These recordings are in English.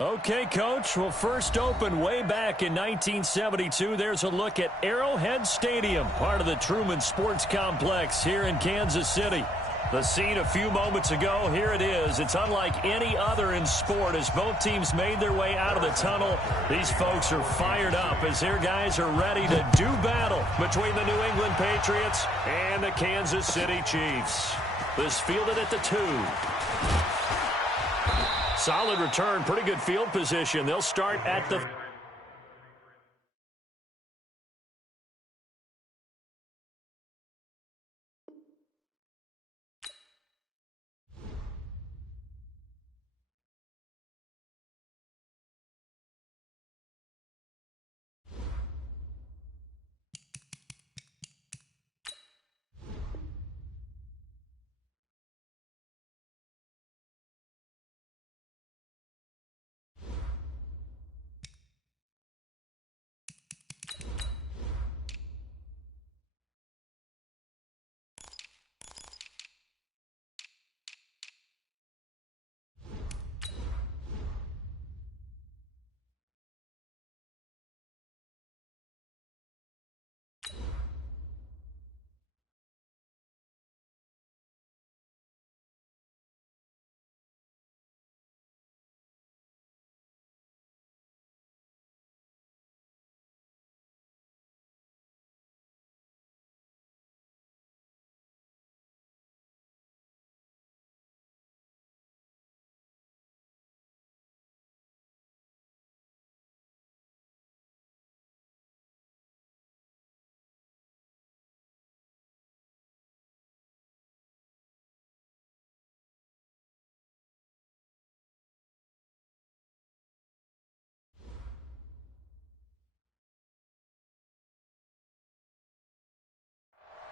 Okay, Coach. Well, first opened way back in 1972. There's a look at Arrowhead Stadium, part of the Truman Sports Complex here in Kansas City. The scene a few moments ago, here it is. It's unlike any other in sport as both teams made their way out of the tunnel. These folks are fired up as their guys are ready to do battle between the New England Patriots and the Kansas City Chiefs. This fielded at the 2. Solid return, pretty good field position. They'll start at the...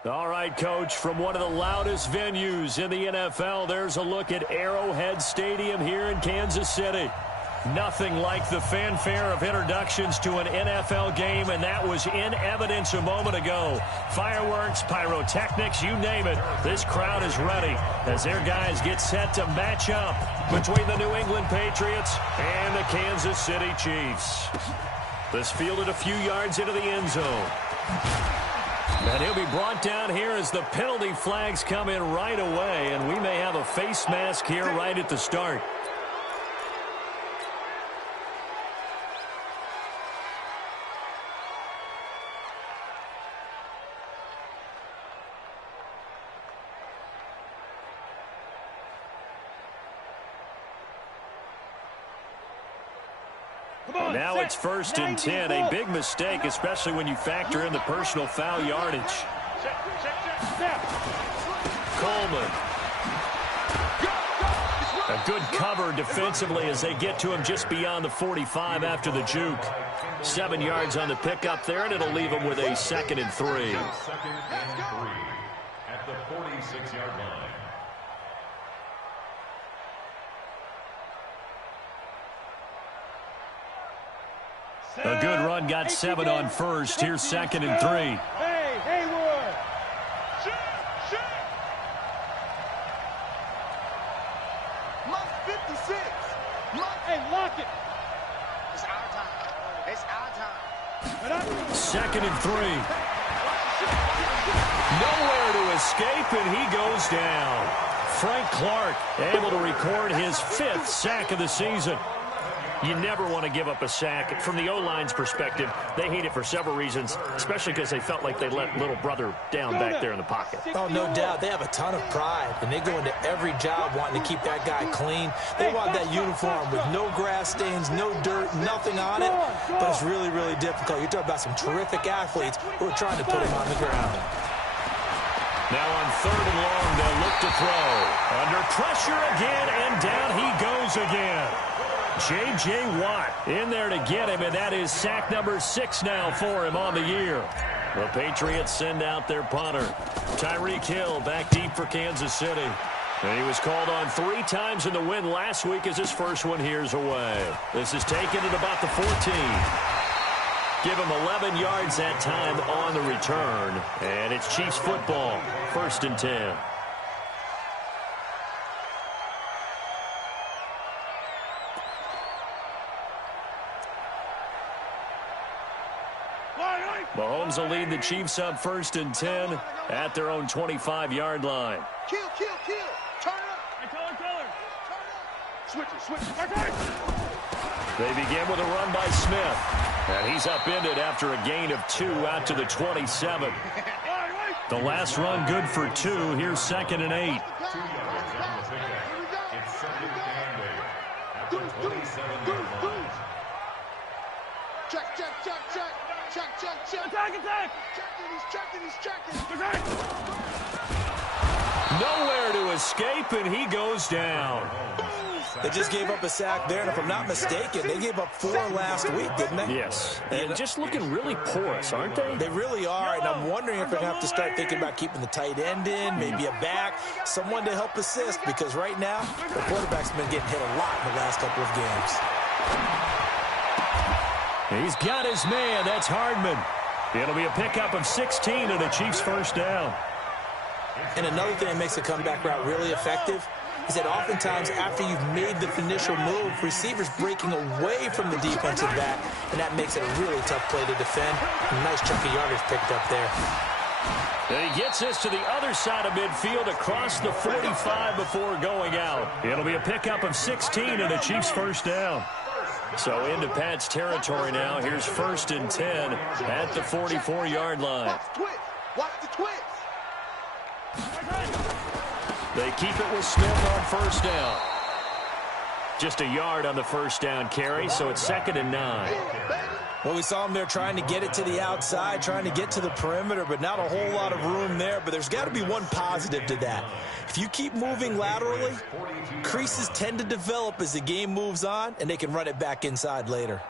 All right, Coach, from one of the loudest venues in the NFL, there's a look at Arrowhead Stadium here in Kansas City. Nothing like the fanfare of introductions to an NFL game, and that was in evidence a moment ago. Fireworks, pyrotechnics, you name it. This crowd is ready as their guys get set to match up between the New England Patriots and the Kansas City Chiefs. This fielded a few yards into the end zone. And he'll be brought down here as the penalty flags come in right away, and we may have a face mask here right at the start. Now it's 1st and 10, a big mistake, especially when you factor in the personal foul yardage. Coleman. A good cover defensively as they get to him just beyond the 45 after the juke. 7 yards on the pickup there, and it'll leave him with a 2nd and 3. 2nd and 3 at the 46-yard line. A good run got 7 on first. Here's 2nd and 3. Hey, Haywood. Lock 56. Hey, lock it. It's our time. It's our time. 2nd and 3. Nowhere to escape, and he goes down. Frank Clark able to record his 5th sack of the season. You never want to give up a sack. From the O-line's perspective, they hate it for several reasons, especially because they felt like they let little brother down back there in the pocket. Oh, no doubt. They have a ton of pride, and they go into every job wanting to keep that guy clean. They want that uniform with no grass stains, no dirt, nothing on it, but it's really, really difficult. You're talking about some terrific athletes who are trying to put him on the ground. Now on 3rd and long, they'll look to throw. Under pressure again, and down he goes again. J.J. Watt in there to get him, and that is sack number 6 now for him on the year. The Patriots send out their punter. Tyreek Hill back deep for Kansas City. And he was called on 3 times in the win last week as his first one here's away. This is taken at about the 14. Give him 11 yards that time on the return. And it's Chiefs football, 1st and 10. Mahomes will lead the Chiefs up 1st and 10 at their own 25-yard line. Kill. Turn it up. Turn it. Switch it. They begin with a run by Smith. And he's upended after a gain of 2 out to the 27. The last run good for 2. Here's 2nd and 8. 2 yards on the pickup. It's 2nd and 8 at the 27-yard line. Check. Attack. He's checking. Nowhere to escape, and he goes down. They just gave up a sack there, and if I'm not mistaken, they gave up 4 last week, didn't they? Yes, and just looking really porous, aren't they? They really are, and I'm wondering if they're going to have to start thinking about keeping the tight end in, maybe a back, someone to help assist, because right now, the quarterback's been getting hit a lot in the last couple of games. He's got his man. That's Hardman. It'll be a pickup of 16 and a Chiefs 1st down. And another thing that makes the comeback route really effective is that oftentimes after you've made the initial move, receivers breaking away from the defensive back, and that makes it a really tough play to defend. A nice chunk of yardage picked up there. And he gets this to the other side of midfield across the 45 before going out. It'll be a pickup of 16 and a Chiefs 1st down. So into Pat's territory now. Here's 1st and 10 at the 44-yard line. Watch the twist. They keep it with Smith on 1st down. Just a yard on the 1st down carry, so it's 2nd and 9. Well, we saw him there trying to get it to the outside, trying to get to the perimeter, but not a whole lot of room there. But there's got to be one positive to that. If you keep moving laterally, creases tend to develop as the game moves on, and they can run it back inside later.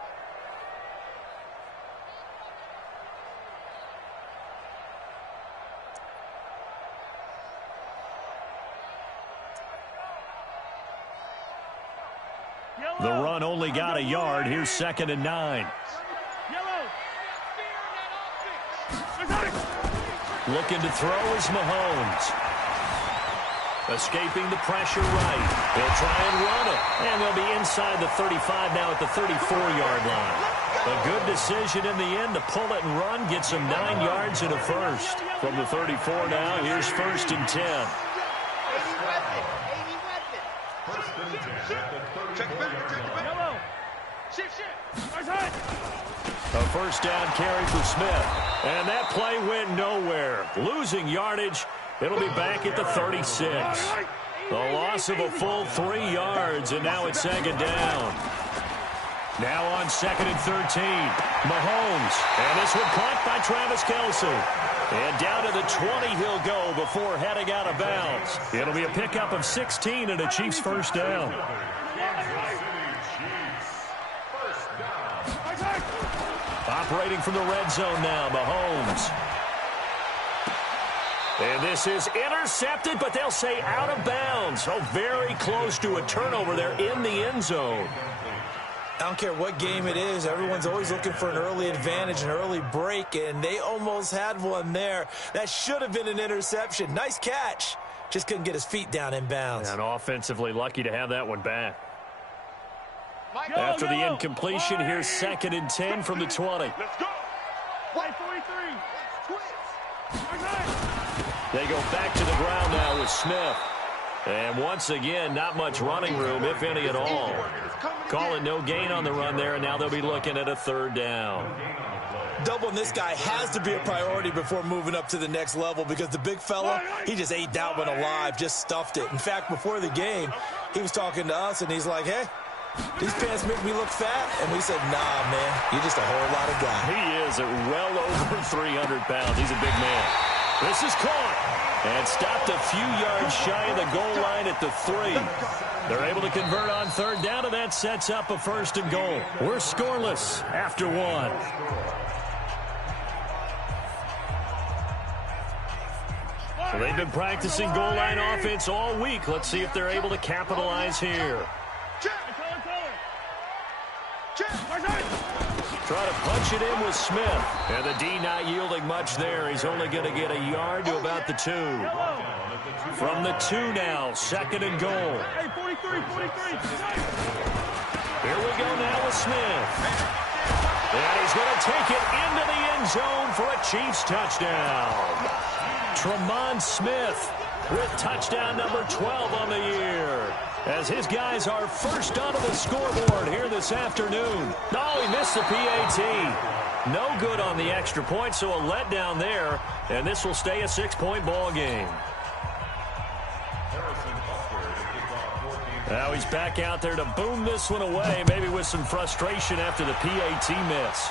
The run only got a yard. Here's 2nd and 9. Looking to throw is Mahomes. Escaping the pressure right. They'll try and run it. And they'll be inside the 35 now at the 34-yard line. A good decision in the end to pull it and run. Gets him 9 yards and a 1st. From the 34 now, here's 1st and 10. A 1st down carry for Smith. And that play went nowhere. Losing yardage. It'll be back at the 36. The loss of a full 3 yards, and now it's 2nd down. Now on 2nd and 13. Mahomes. And this one caught by Travis Kelce. And down to the 20 he'll go before heading out of bounds. It'll be a pickup of 16 and a Chiefs 1st down. Operating from the red zone now, Mahomes. And this is intercepted, but they'll say out of bounds. So very close to a turnover there in the end zone. I don't care what game it is. Everyone's always looking for an early advantage, an early break, and they almost had one there. That should have been an interception. Nice catch. Just couldn't get his feet down in bounds. And offensively lucky to have that one back. After the incompletion, here's 2nd and 10 from the 20. Let's go. 143. They go back to the ground now with Smith. And once again, not much running room, if any at all. Calling no gain on the run there, and now they'll be looking at a 3rd down. Doubling this guy has to be a priority before moving up to the next level because the big fella, he just ate that one alive, just stuffed it. In fact, before the game, he was talking to us, and he's like, hey, these pants make me look fat. And we said, nah, man, you're just a whole lot of guy. He is at well over 300 pounds. He's a big man. This is caught and stopped a few yards shy of the goal line at the 3. They're able to convert on 3rd down, and that sets up a 1st and goal. We're scoreless after 1. So they've been practicing goal line offense all week. Let's see if they're able to capitalize here. Try to punch it in with Smith. And the D not yielding much there. He's only going to get a yard to about the 2. From the 2 now, 2nd and goal. Here we go now with Smith. And he's going to take it into the end zone for a Chiefs touchdown. Tremont Smith with touchdown number 12 on the year, as his guys are first onto the scoreboard here this afternoon. Oh, he missed the PAT. No good on the extra point, so a letdown there, and this will stay a 6-point ball game. Now he's back out there to boom this one away, maybe with some frustration after the PAT miss.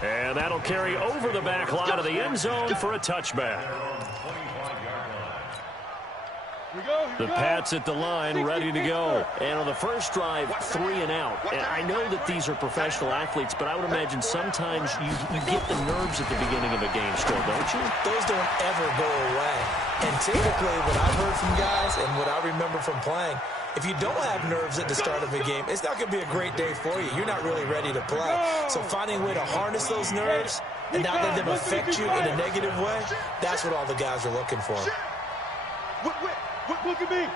And that'll carry over the back line of the end zone for a touchback. The Pats at the line, ready to go. And on the first drive, 3 and out. And I know that these are professional athletes, but I would imagine sometimes you get the nerves at the beginning of a game still, don't you? Those don't ever go away. And typically, what I've heard from guys and what I remember from playing, if you don't have nerves at the start of a game, it's not going to be a great day for you. You're not really ready to play. So finding a way to harness those nerves and not let them affect you in a negative way, that's what all the guys are looking for. Look at me.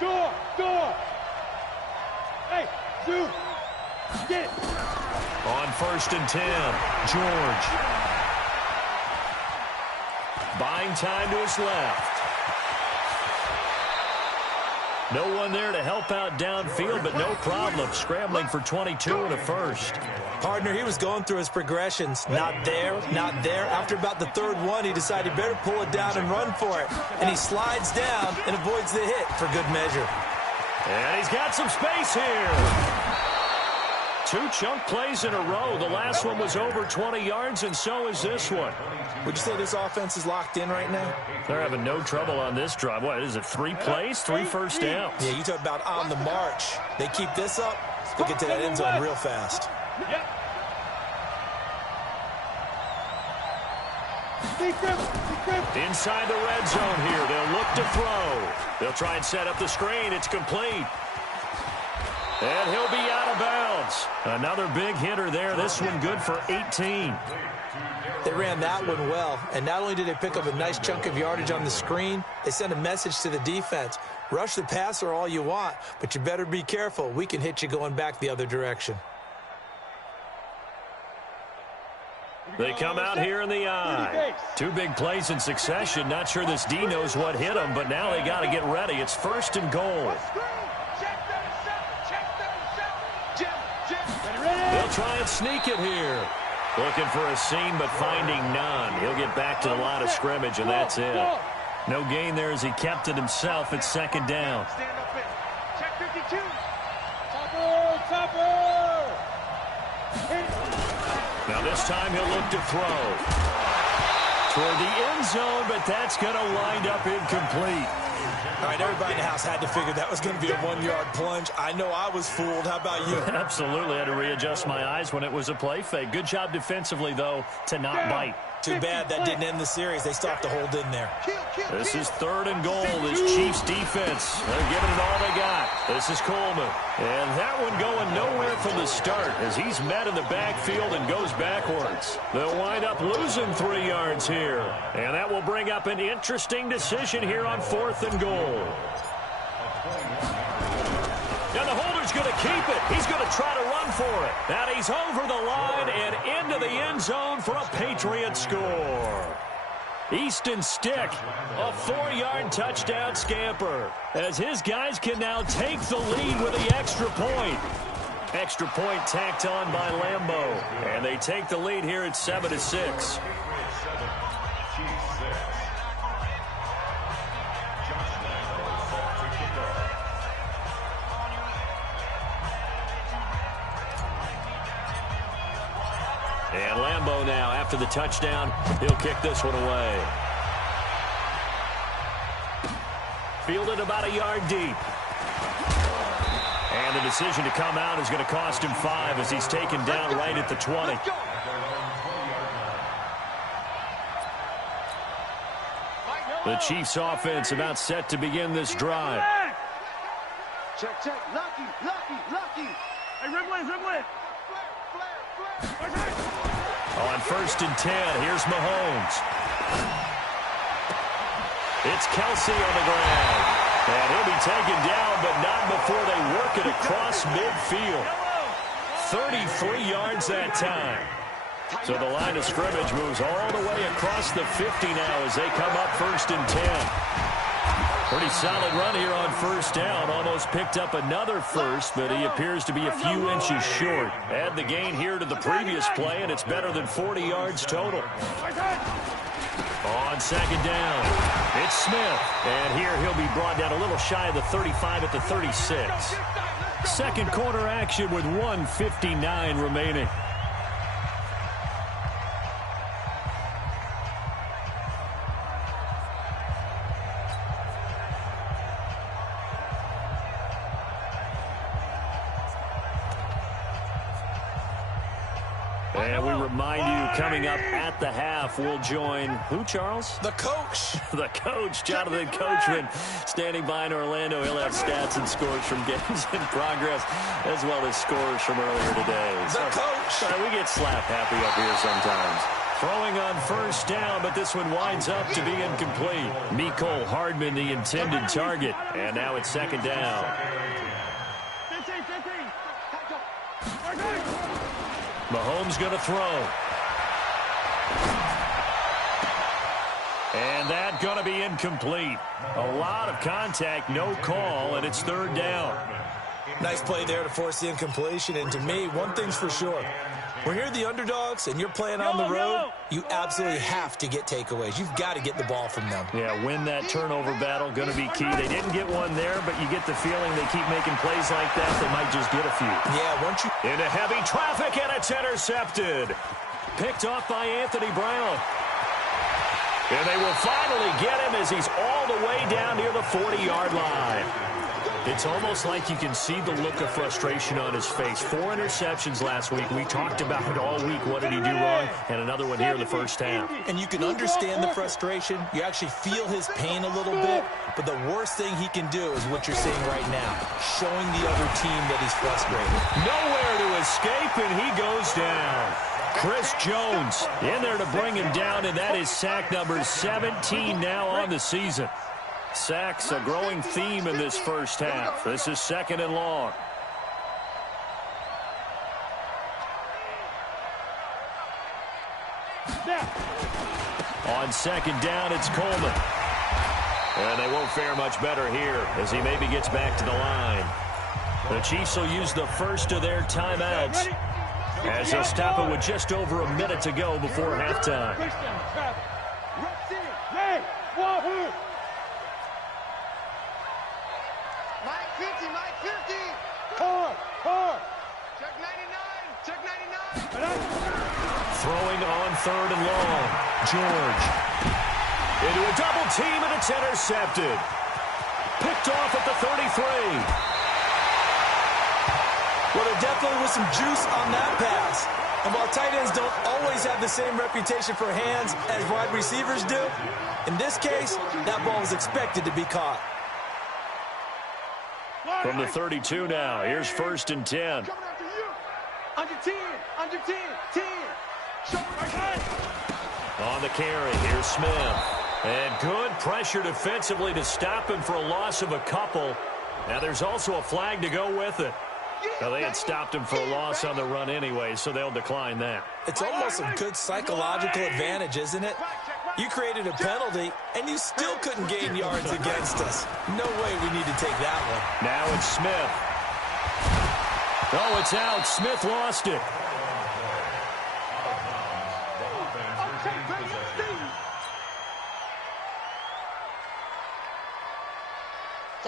Door. Hey, Zoo. Get it. On 1st and 10, George. Buying time to his left. No one there to help out downfield, but no problem. Scrambling for 22 and a first. Partner, he was going through his progressions. Not there, not there. After about the third one, he decided he better pull it down and run for it. And he slides down and avoids the hit for good measure. And he's got some space here. 2 chunk plays in a row. The last one was over 20 yards, and so is this one. Would you say this offense is locked in right now? They're having no trouble on this drive. What is it, 3 plays, 3 first downs? Yeah, you talk about on the march. They keep this up, they'll get to that end zone real fast. Inside the red zone here. They'll look to throw. They'll try and set up the screen. It's complete. And he'll be out of bounds. Another big hitter there. This one good for 18. They ran that one well, and not only did they pick up a nice chunk of yardage on the screen, they sent a message to the defense. Rush the passer all you want, but you better be careful. We can hit you going back the other direction. They come out here in the eye. 2 big plays in succession. Not sure this D knows what hit them, but now they got to get ready. It's 1st and goal. They'll try and sneak it here. Looking for a seam, but finding none. He'll get back to the line of scrimmage, and that's it. No gain there as he kept it himself at 2nd down. Check 52. Topper. Now this time he'll look to throw. Toward the end zone, but that's going to wind up incomplete. All right, everybody in the house had to figure that was going to be a 1-yard plunge. I know I was fooled. How about you? Absolutely. I had to readjust my eyes when it was a play fake. Good job defensively, though, to not bite. Too bad that didn't end the series. They still have to hold in there. This is 3rd and goal. This Chiefs defense, they're giving it all they got. This is Coleman. And that one going nowhere from the start as he's met in the backfield and goes backwards. They'll wind up losing 3 yards here. And that will bring up an interesting decision here on 4th and goal. And the holder's going to keep it. He's going to try to run for it. And he's over the line and into the end zone for a Patriot score. Easton Stick, a 4-yard touchdown scamper, as his guys can now take the lead with the extra point. Extra point tacked on by Lambeau. And they take the lead here at 7-6. And Lambeau now, after the touchdown, he'll kick this one away. Fielded about a yard deep. And the decision to come out is going to cost him 5 as he's taken down right at the 20. The Chiefs offense about set to begin this drive. Check. Lucky. Hey, Rimley. On 1st and 10, here's Mahomes. It's Kelsey on the ground. And he'll be taken down, but not before they work it across midfield. 33 yards that time. So the line of scrimmage moves all the way across the 50 now as they come up 1st and 10. Pretty solid run here on 1st down. Almost picked up another first, but he appears to be a few inches short. Add the gain here to the previous play, and it's better than 40 yards total. On 2nd down, it's Smith. And here he'll be brought down a little shy of the 35 at the 36. Second quarter action with 1:59 remaining. And we remind you, coming up at the half, we'll join who, Charles? The coach. The coach, Jonathan Coachman, standing by in Orlando. He'll have stats and scores from games in progress, as well as scores from earlier today. The coach. We get slap happy up here sometimes. Throwing on 1st down, but this one winds up to be incomplete. Mecole Hardman, the intended target. And now it's 2nd down. 15. Mahomes going to throw. And that going to be incomplete. A lot of contact, no call, and it's 3rd down. Nice play there to force the incompletion. And to me, one thing's for sure. When you're the underdogs and you're playing on the road, you absolutely have to get takeaways. You've got to get the ball from them. Yeah, win that turnover battle, going to be key. They didn't get one there, but you get the feeling they keep making plays like that, they might just get a few. Yeah, once you... Into heavy traffic, and it's intercepted. Picked off by Anthony Brown. And they will finally get him as he's all the way down near the 40-yard line. It's almost like you can see the look of frustration on his face. 4 interceptions last week. We talked about it all week. What did he do wrong? And another one here in the first half. And you can understand the frustration. You actually feel his pain a little bit. But the worst thing he can do is what you're seeing right now, showing the other team that he's frustrated. Nowhere to escape, and he goes down. Chris Jones in there to bring him down, and that is sack number 17 now on the season. Sacks, a growing theme in this first half. This is 2nd and long. On 2nd down, it's Coleman. And they won't fare much better here as he maybe gets back to the line. The Chiefs will use the first of their timeouts as they'll stop it with just over a minute to go before halftime. Throwing on 3rd and long. George. Into a double team, and it's intercepted. Picked off at the 33. Well, there definitely was some juice on that pass. And while tight ends don't always have the same reputation for hands as wide receivers do, in this case, that ball was expected to be caught. From the 32 now, here's 1st and 10. Under 10, 10. On the carry, here's Smith. And good pressure defensively to stop him for a loss of a couple. Now there's also a flag to go with it. Now they had stopped him for a loss on the run anyway, so they'll decline that. It's almost a good psychological advantage, isn't it? You created a penalty, and you still couldn't gain yards against us. No way we need to take that one. Now it's Smith. Oh, it's out. Smith lost it.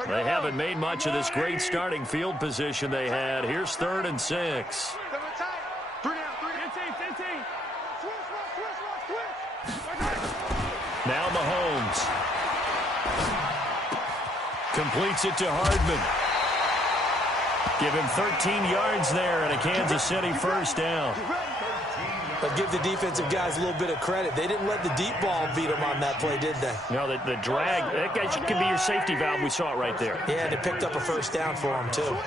They haven't made much of this great starting field position they had. Here's 3rd and 6. Now Mahomes. Completes it to Hardman. Give him 13 yards there and a Kansas City 1st down. But give the defensive guys a little bit of credit. They didn't let the deep ball beat them on that play, did they? No, the drag, that guy could be your safety valve. We saw it right there. Yeah, they picked up a 1st down for him, too.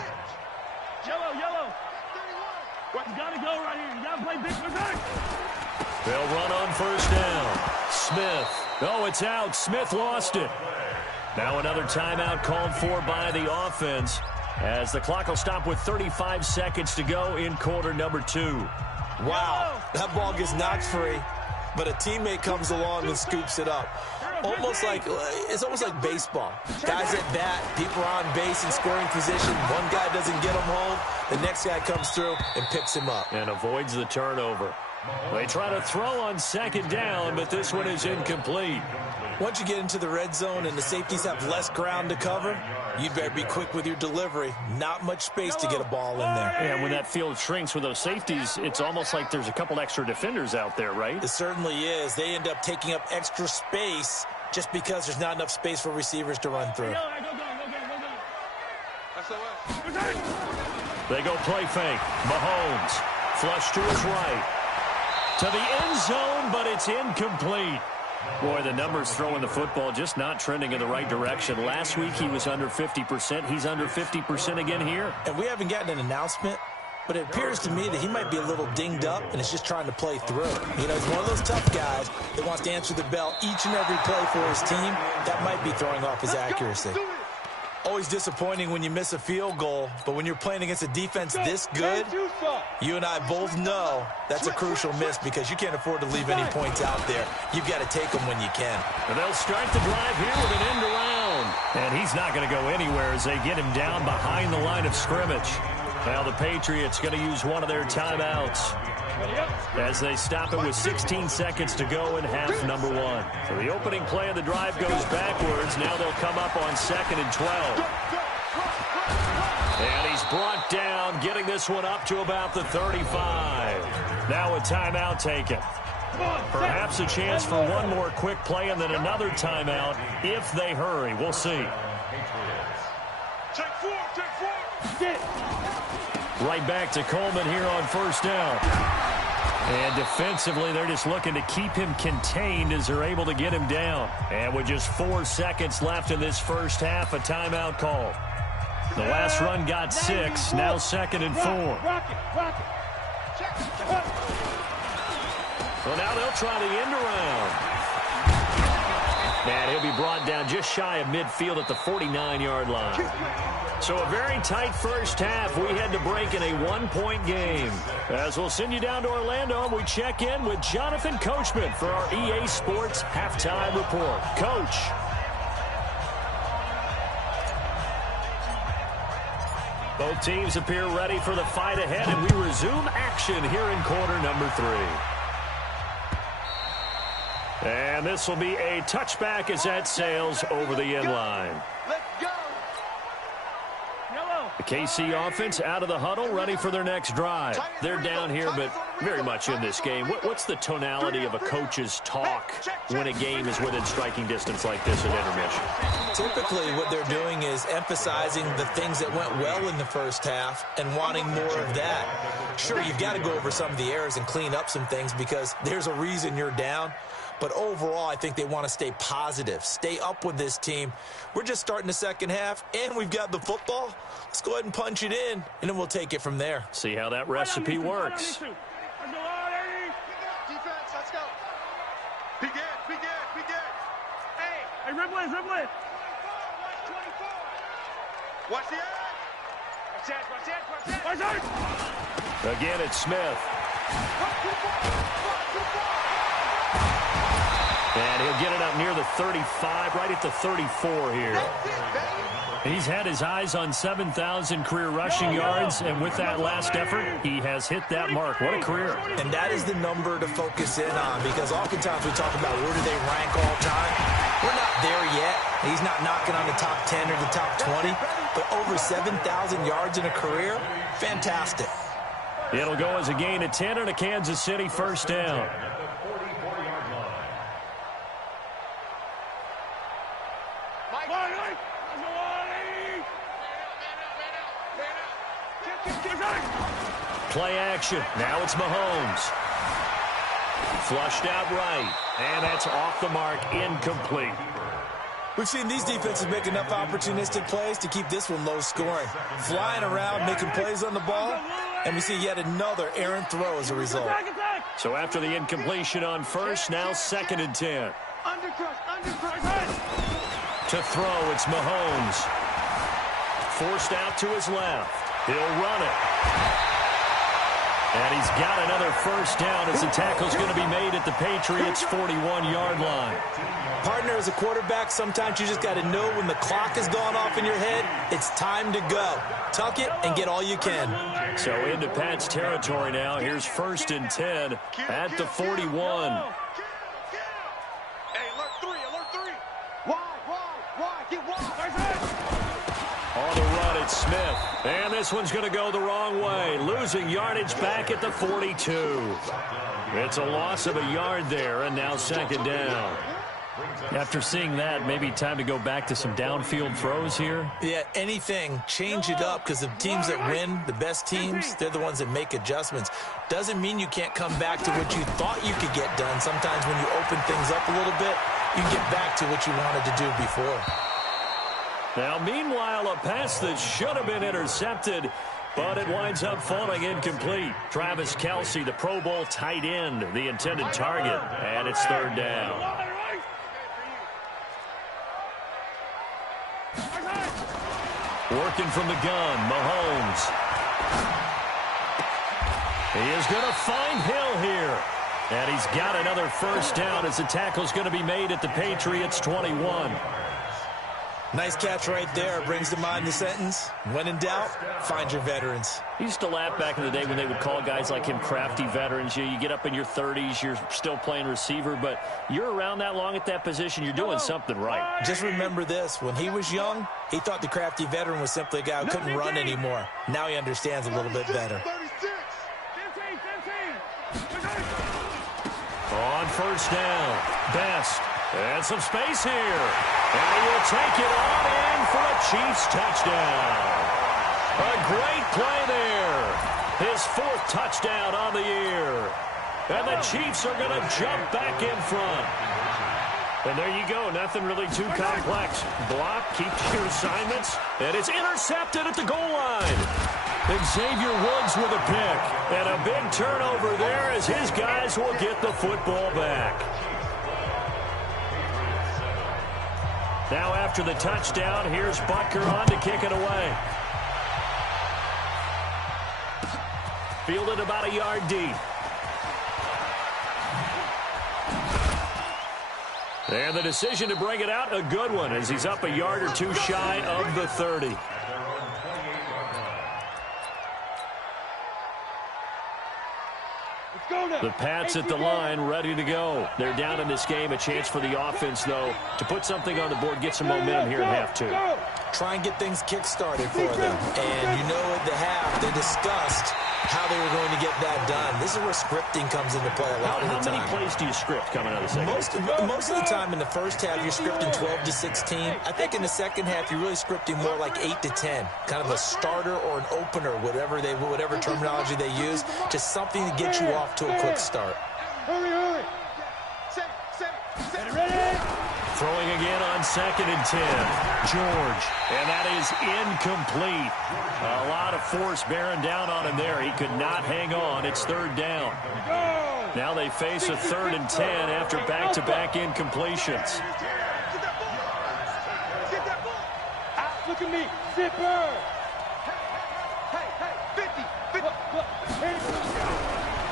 Yellow. You got to go right here. You got to play big for good. They'll run on 1st down. Smith. Oh, it's out. Smith lost it. Now another timeout called for by the offense. as the clock will stop with 35 seconds to go in quarter number 2. Wow, that ball gets knocked free, but a teammate comes along and scoops it up. It's almost like baseball. Guys at bat, people are on base in scoring position. One guy doesn't get him home. The next guy comes through and picks him up. And avoids the turnover. They try to throw on second down, but this one is incomplete. Once you get into the red zone and the safeties have less ground to cover, you'd better be quick with your delivery. Not much space to get a ball in there. And when that field shrinks with those safeties, it's almost like there's a couple extra defenders out there, right? It certainly is. They end up taking up extra space just because there's not enough space for receivers to run through. They go play fake. Mahomes, flush to his right. To the end zone, but it's incomplete. Boy, the numbers throwing the football just not trending in the right direction. Last week he was under 50%. He's under 50% again here. And we haven't gotten an announcement, but it appears to me that he might be a little dinged up and is just trying to play through. You know, he's one of those tough guys that wants to answer the bell each and every play for his team. That might be throwing off his accuracy. Always disappointing when you miss a field goal, but when you're playing against a defense this good, you and I both know that's a crucial miss because you can't afford to leave any points out there. You've got to take them when you can. And they'll start the drive here with an end around. And he's not going to go anywhere as they get him down behind the line of scrimmage. Now the Patriots going to use one of their timeouts as they stop it with 16 seconds to go in half number 1. So the opening play of the drive goes backwards. Now they'll come up on 2nd and 12. And he's brought down, getting this one up to about the 35. Now a timeout taken. Perhaps a chance for one more quick play and then another timeout if they hurry. We'll see. Right back to Coleman here on first down. And defensively, they're just looking to keep him contained as they're able to get him down. And with just 4 seconds left in this first half, a timeout call. The last run got 6, now 2nd and 4. So now they'll try the end around. And he'll be brought down just shy of midfield at the 49-yard line. So a very tight first half. We had to break in a 1-point game. As we'll send you down to Orlando, we check in with Jonathan Coachman for our EA Sports Halftime Report. Coach. Both teams appear ready for the fight ahead, and we resume action here in quarter number 3. And this will be a touchback as that sails over the end line. The KC offense out of the huddle, ready for their next drive. They're down here, but very much in this game. What's the tonality of a coach's talk when a game is within striking distance like this at intermission? Typically, what they're doing is emphasizing the things that went well in the first half and wanting more of that. Sure, you've got to go over some of the errors and clean up some things because there's a reason you're down. But overall, I think they want to stay positive, stay up with this team. We're just starting the second half, and we've got the football. Let's go ahead and punch it in, and then we'll take it from there. See how that recipe works. Defense, let's go. Be good. Hey, rip blitz. Watch the edge. Watch out. Again, it's Smith. And he'll get it up near the 35, right at the 34 here. He's had his eyes on 7,000 career rushing yards, and with that last effort, he has hit that mark. What a career. And that is the number to focus in on because oftentimes we talk about where do they rank all time. We're not there yet. He's not knocking on the top 10 or the top 20, but over 7,000 yards in a career, fantastic. It'll go as a gain of 10 and a Kansas City first down. Play action. Now it's Mahomes. Flushed out right. And that's off the mark. Incomplete. We've seen these defenses make enough opportunistic plays to keep this one low scoring. Flying around, making plays on the ball, and we see yet another errant throw as a result. So after the incompletion on first, now 2nd and 10. To throw, it's Mahomes. forced out to his left. He'll run it. And he's got another first down as the tackle's going to be made at the Patriots' 41-yard line. Partner, as a quarterback, sometimes you just got to know when the clock has gone off in your head, it's time to go. Tuck it and get all you can. So into Pat's territory now. Here's 1st and 10 at the 41. Hey, alert 3. Wide, get wide. On the run, it's Smith. And this one's going to go the wrong way. Losing yardage back at the 42. It's a loss of a yard there, and now 2nd down. After seeing that, maybe time to go back to some downfield throws here. Yeah, anything. Change it up, because the teams that win, the best teams, they're the ones that make adjustments. Doesn't mean you can't come back to what you thought you could get done. Sometimes when you open things up a little bit, you can get back to what you wanted to do before. Now, meanwhile, a pass that should have been intercepted, but it winds up falling incomplete. Travis Kelce, the Pro Bowl tight end, the intended target, and it's 3rd down. Working from the gun, Mahomes. He is going to find Hill here. And he's got another first down as the tackle's going to be made at the Patriots' 21. Nice catch right there. Brings to mind the sentence, when in doubt, find your veterans. He used to laugh back in the day when they would call guys like him crafty veterans. You get up in your 30s, you're still playing receiver, but you're around that long at that position, you're doing something right. Just remember this. When he was young, he thought the crafty veteran was simply a guy who couldn't run anymore. Now he understands a little bit better. On 1st down, Best. And some space here. And he will take it on in for a Chiefs touchdown. A great play there. His 4th touchdown on the year. And the Chiefs are going to jump back in front. And there you go. Nothing really too complex. Block, keep your assignments. And it's intercepted at the goal line. Xavier Woods with a pick. And a big turnover there as his guys will get the football back. Now after the touchdown, here's Butker on to kick it away. Fielded about a yard deep. And the decision to bring it out, a good one, as he's up a yard or two shy of the 30. The Pats at the line, ready to go. They're down in this game. A chance for the offense, though, to put something on the board, get some momentum here in half 2. Try and get things kick-started for them. And you know at the half, they discussed how they were going to get that done. This is where scripting comes into play a lot of the time. How many plays do you script coming out of the second? Most of the time in the first half, you're scripting 12 to 16. I think in the second half, you're really scripting more like 8 to 10. Kind of a starter or an opener, whatever terminology they use. Just something to get you off to a quick start. Hurry. Ready? Throwing again on 2nd and 10. George. And that is incomplete. A lot of force bearing down on him there. He could not hang on. It's 3rd down. Now they face a 3rd and 10 after back-to-back incompletions. Look at me. Zipper. Hey, 50.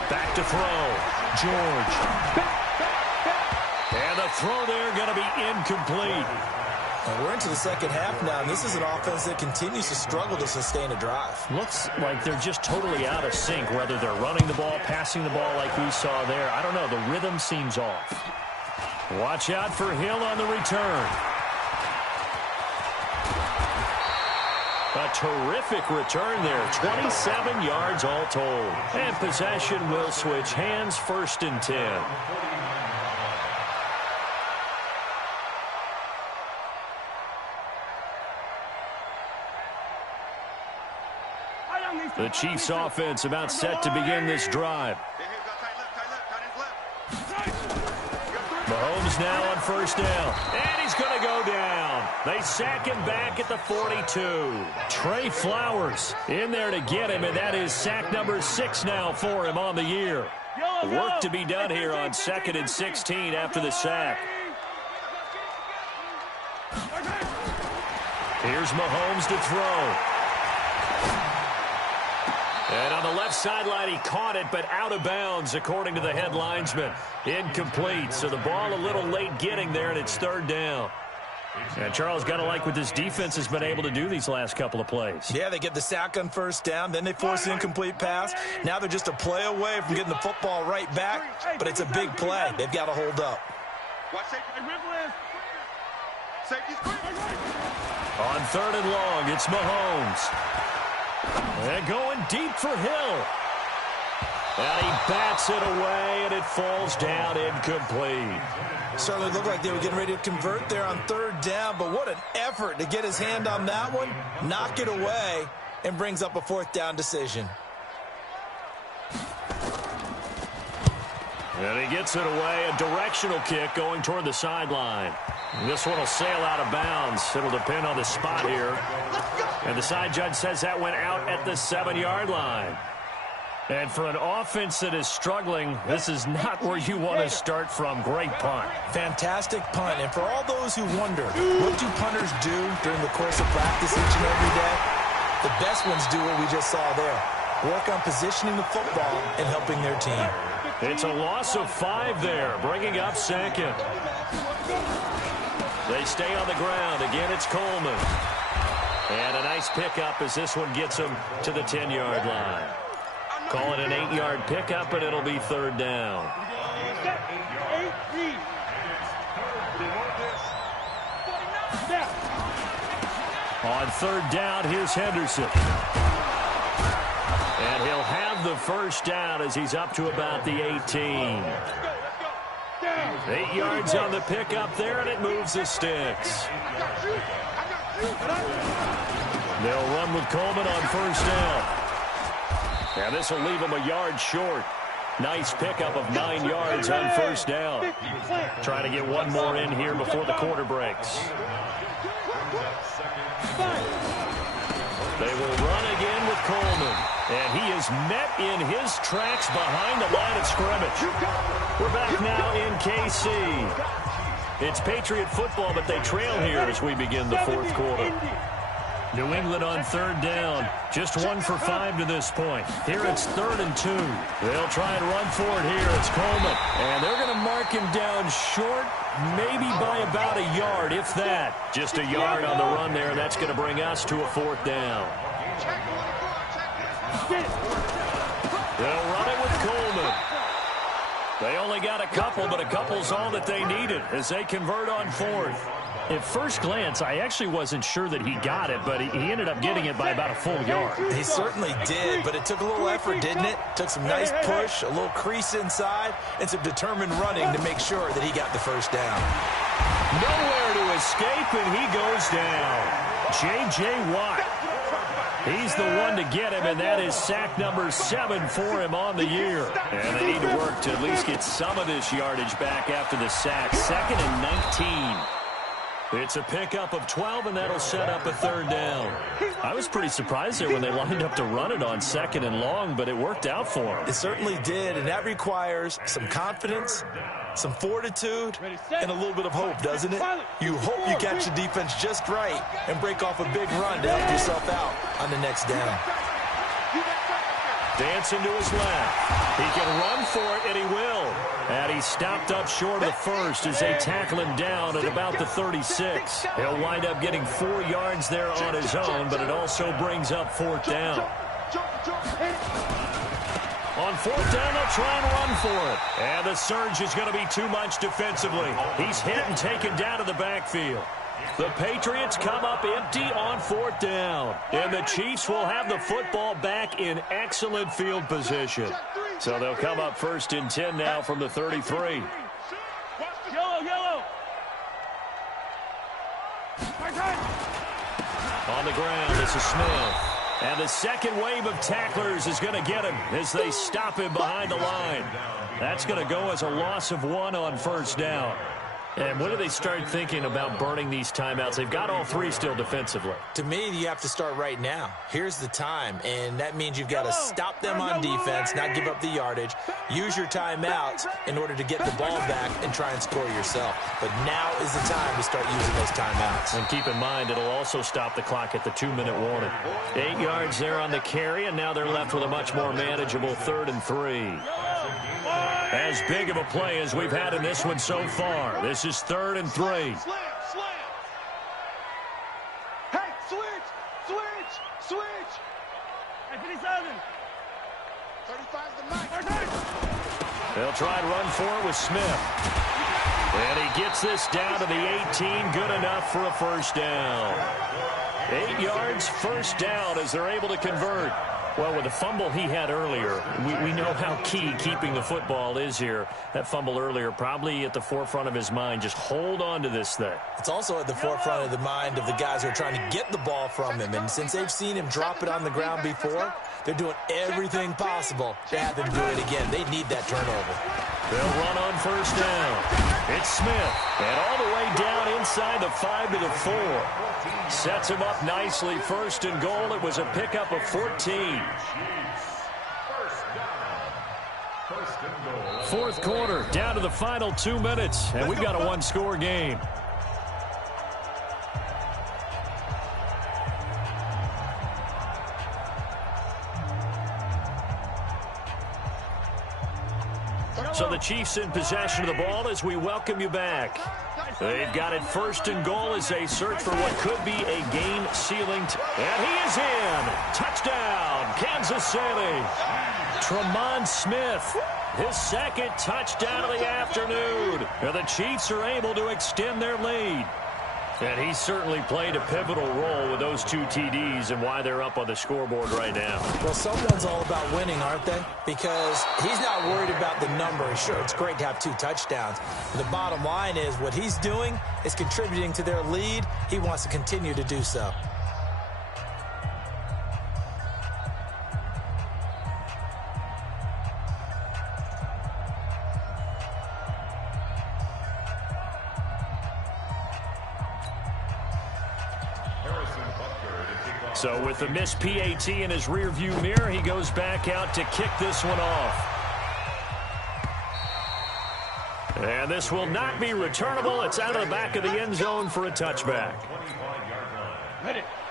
Back to throw. George. And the throw there going to be incomplete. And we're into the second half now, and this is an offense that continues to struggle to sustain a drive. Looks like they're just totally out of sync, whether they're running the ball, passing the ball like we saw there. I don't know. The rhythm seems off. Watch out for Hill on the return. A terrific return there. 27 yards all told. And possession will switch hands, 1st and 10. The Chiefs offense about set to begin this drive. Mahomes now on 1st down. And he's going to go down. They sack him back at the 42. Trey Flowers in there to get him, and that is sack number 6 now for him on the year. Work to be done here on 2nd and 16 after the sack. Here's Here's Mahomes to throw. And on the left sideline, he caught it, but out of bounds, according to the head linesman. Incomplete, so the ball a little late getting there, and it's third down. And Charles, got to like what this defense has been able to do these last couple of plays. Yeah, they get the sack on first down, then they force the incomplete pass. Now they're just a play away from getting the football right back, but it's a big play. They've got to hold up. On third and long, it's Mahomes. And going deep for Hill. And he bats it away, and it falls down incomplete. Certainly looked like they were getting ready to convert there on third down, but what an effort to get his hand on that one, knock it away, and brings up a fourth down decision. And he gets it away, a directional kick going toward the sideline. This one will sail out of bounds. It'll depend on the spot here. And the side judge says that went out at the 7-yard line. And for an offense that is struggling, this is not where you want to start from. Great punt. Fantastic punt. And for all those who wonder, what do punters do during the course of practice each and every day? The best ones do what we just saw there. Work on positioning the football and helping their team. It's a loss of 5 there, bringing up second. They stay on the ground. Again, it's Coleman. And a nice pickup as this one gets him to the 10-yard line. Call it an 8-yard pickup, and it'll be third down. On third down, here's Henderson. And he'll have the first down as he's up to about the 18. 8 yards on the pickup there, and it moves the sticks. They'll run with Coleman on first down. And this will leave him a yard short. Nice pickup of 9 yards on first down. Trying to get one more in here before the quarter breaks. They will run again with Coleman. And he is met in his tracks behind the line of scrimmage. We're back now in KC. It's Patriot football, but they trail here as we begin the fourth quarter. New England on third down. Just 1 for 5 to this point. Here it's 3rd and 2. They'll try and run for it here. It's Coleman. And they're going to mark him down short, maybe by about a yard, if that. Just a yard on the run there. That's going to bring us to a 4th down. They'll run it with Coleman. They only got a couple, but a couple's all that they needed as they convert on 4th. At first glance, I actually wasn't sure that he got it, but he ended up getting it by about a full yard. He certainly did, but it took a little effort, didn't it? Took some nice push, a little crease inside, and some determined running to make sure that he got the first down. Nowhere to escape, and he goes down. J.J. Watt. He's the one to get him, and that is sack number 7 for him on the year. And they need to work to at least get some of this yardage back after the sack. 2nd and 19. It's a pickup of 12, and that'll set up a 3rd down. I was pretty surprised there when they lined up to run it on 2nd and long, but it worked out for them. It certainly did, and that requires some confidence, some fortitude, and a little bit of hope, doesn't it? You hope you catch the defense just right and break off a big run to help yourself out on the next down. Dancing to his left. He can run for it, and he will. And he's stopped up short of the first as they tackle him down at about the 36. He'll wind up getting 4 yards there on his own, but it also brings up 4th down. On 4th down, they'll try and run for it. And the surge is going to be too much defensively. He's hit and taken down to the backfield. The Patriots come up empty on 4th down. And the Chiefs will have the football back in excellent field position. So they'll come up 1st and 10 now from the 33. Yellow. On the ground, this is Smith. And the second wave of tacklers is going to get him as they stop him behind the line. That's going to go as a loss of 1 on 1st down. And when do they start thinking about burning these timeouts? They've got all three still defensively. To me, you have to start right now. Here's the time, and that means you've got to stop them on defense, not give up the yardage, use your timeouts in order to get the ball back and try and score yourself. But now is the time to start using those timeouts. And keep in mind, it'll also stop the clock at the 2-minute warning. 8 yards there on the carry, and now they're left with a much more manageable 3rd and 3. As big of a play as we've had in this one so far. This is 3rd and 3. Slam. Hey, switch. Hey, 57. 35 to 9. They'll try and run for it with Smith. And he gets this down to the 18. Good enough for a first down. 8 yards, first down as they're able to convert. Well, with the fumble he had earlier, we know how key keeping the football is here. That fumble earlier probably at the forefront of his mind. Just hold on to this thing. It's also at the forefront of the mind of the guys who are trying to get the ball from him. And since they've seen him drop it on the ground before, they're doing everything possible to have him do it again. They need that turnover. They'll run on first down. It's Smith. And all the way down inside the 5 to the 4. Sets him up nicely. 1st and goal. It was a pickup of 14. 4th quarter, down to the final 2 minutes. And we've got a one-score game. So the Chiefs in possession of the ball as we welcome you back. They've got it 1st and goal as they search for what could be a game-sealing. And he is in. Touchdown, Kansas City. Tremont Smith, his 2nd touchdown of the afternoon. And the Chiefs are able to extend their lead. And he certainly played a pivotal role with those 2 TDs and why they're up on the scoreboard right now. Well, someone's all about winning, aren't they? Because he's not worried about the number. Sure, it's great to have 2 touchdowns. But the bottom line is what he's doing is contributing to their lead. He wants to continue to do so. So with the missed PAT in his rearview mirror, he goes back out to kick this one off. And this will not be returnable. It's out of the back of the end zone for a touchback.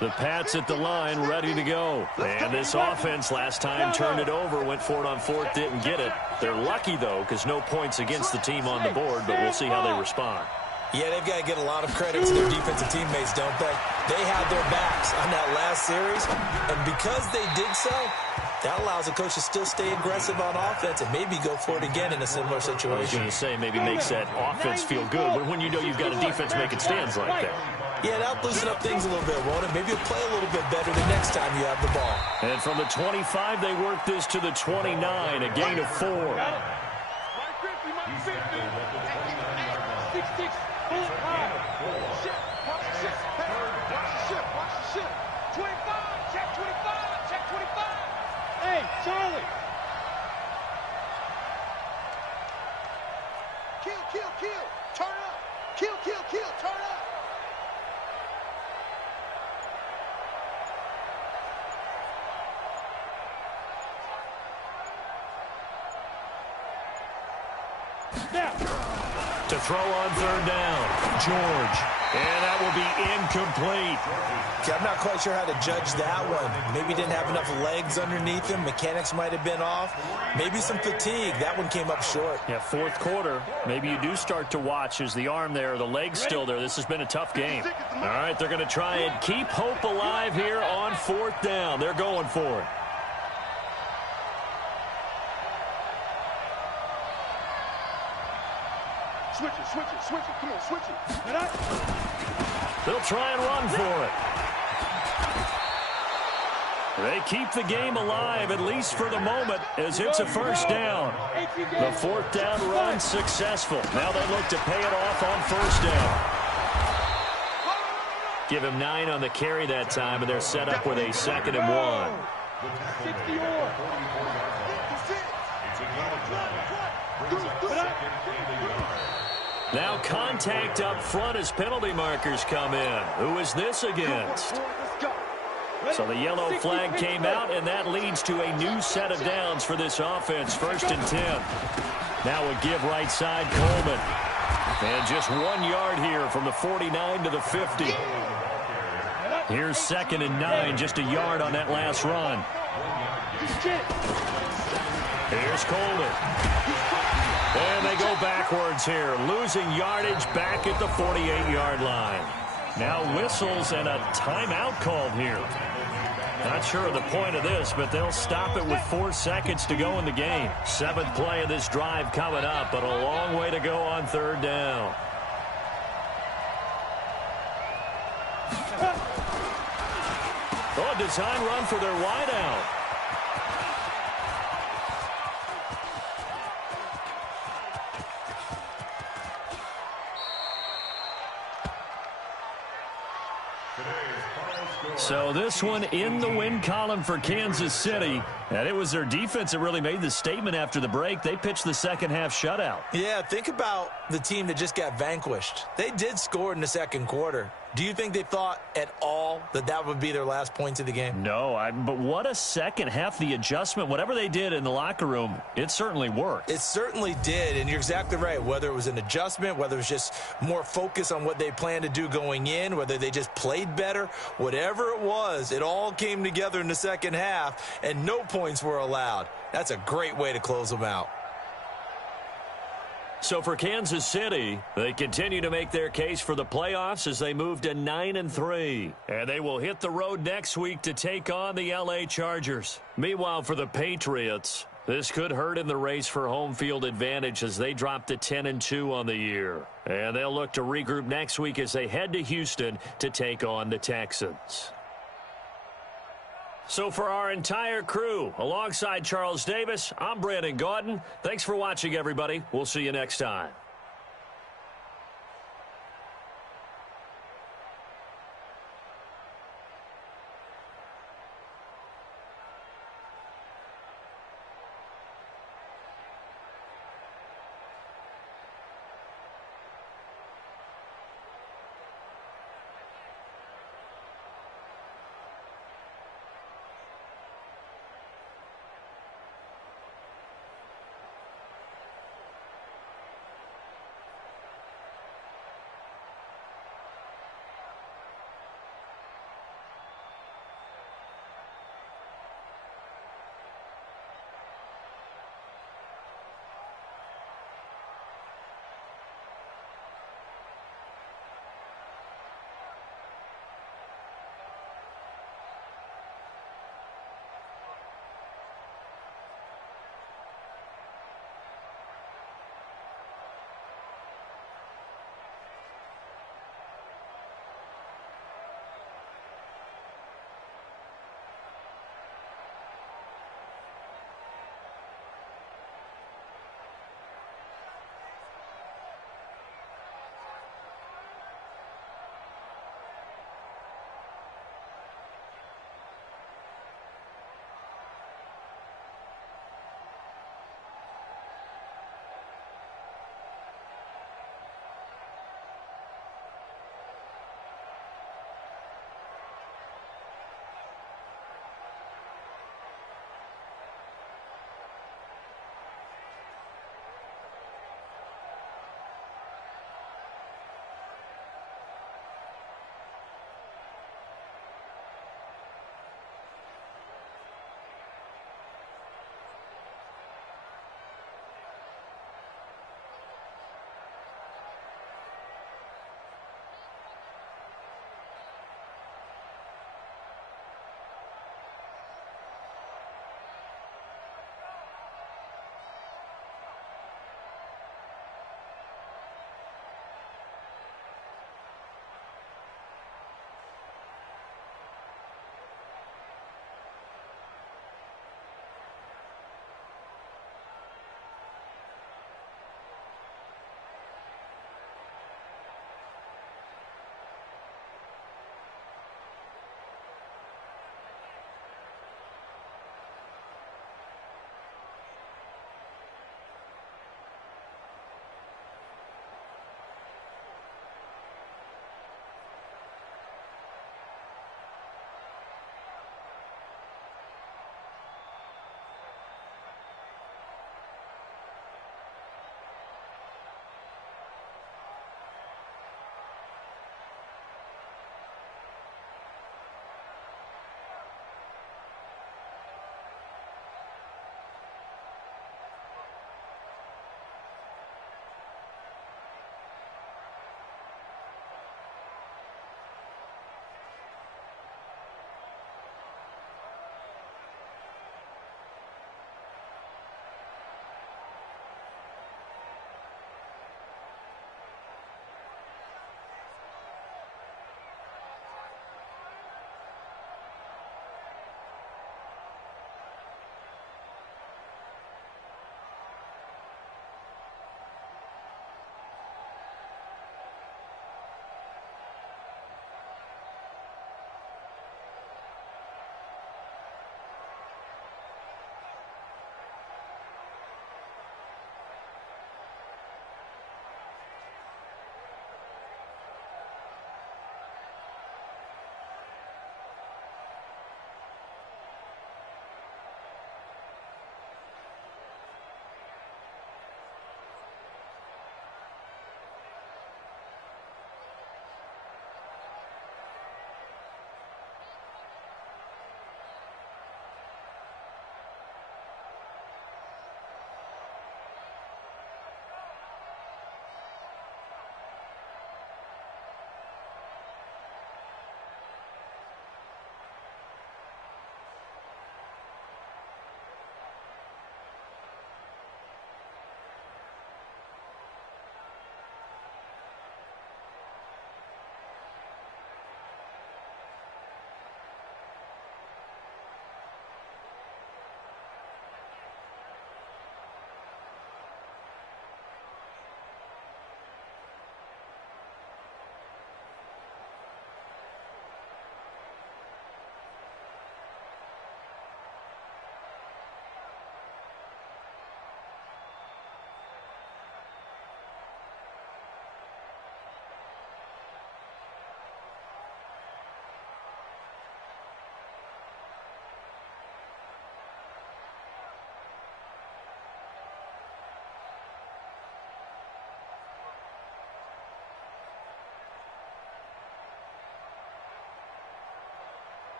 The Pats at the line, ready to go. And this offense last time turned it over, went for it on 4th, didn't get it. They're lucky, though, because no points against the team on the board, but we'll see how they respond. Yeah, they've got to get a lot of credit to their defensive teammates, don't they? They had their backs on that last series, and because they did so, that allows the coach to still stay aggressive on offense and maybe go for it again in a similar situation. I was going to say, maybe makes that offense feel good, but when you know you've got a defense making stands like that. Yeah, that'll loosen up things a little bit, won't it? Maybe you'll play a little bit better the next time you have the ball. And from the 25, they work this to the 29, a gain of 4. Hey, Charlie! Kill! Turn up! Kill! Turn up! To throw on 3rd down, George. And that will be incomplete. Okay, I'm not quite sure how to judge that one. Maybe didn't have enough legs underneath him. Mechanics might have been off. Maybe some fatigue. That one came up short. Yeah, 4th quarter. Maybe you do start to watch as the arm there, the leg's still there. This has been a tough game. All right, they're going to try and keep hope alive here on 4th down. They're going for it. Switch it. Come on, switch it. They'll try and run for it. They keep the game alive, at least for the moment, as it's a first down. The 4th down run successful. Now they look to pay it off on 1st down. Give him 9 on the carry that time, and they're set up with a 2nd and 1. 60 on. Now contact up front as penalty markers come in. Who is this against? So the yellow flag came out, and that leads to a new set of downs for this offense. 1st and 10. Now a give right side, Coleman. And just 1 yard here from the 49 to the 50. Here's 2nd and 9, just a yard on that last run. Here's Coleman. And they go backwards here, losing yardage back at the 48-yard line. Now whistles and a timeout called here. Not sure of the point of this, but they'll stop it with 4 seconds to go in the game. 7th play of this drive coming up, but a long way to go on 3rd down. Oh, a design run for their wideout. So this one in the win column for Kansas City. And it was their defense that really made the statement after the break. They pitched the second half shutout. Yeah, think about the team that just got vanquished. They did score in the second quarter. Do you think they thought at all that that would be their last points of the game? No, but what a second half. The adjustment, whatever they did in the locker room, it certainly worked. It certainly did, and you're exactly right. Whether it was an adjustment, whether it was just more focus on what they planned to do going in, whether they just played better, whatever it was, it all came together in the second half, and no points were allowed. That's a great way to close them out. So for Kansas City, they continue to make their case for the playoffs as they move to 9-3. And they will hit the road next week to take on the LA Chargers. Meanwhile, for the Patriots, this could hurt in the race for home field advantage as they drop to 10-2 on the year. And they'll look to regroup next week as they head to Houston to take on the Texans. So for our entire crew, alongside Charles Davis, I'm Brandon Gaudin. Thanks for watching, everybody. We'll see you next time.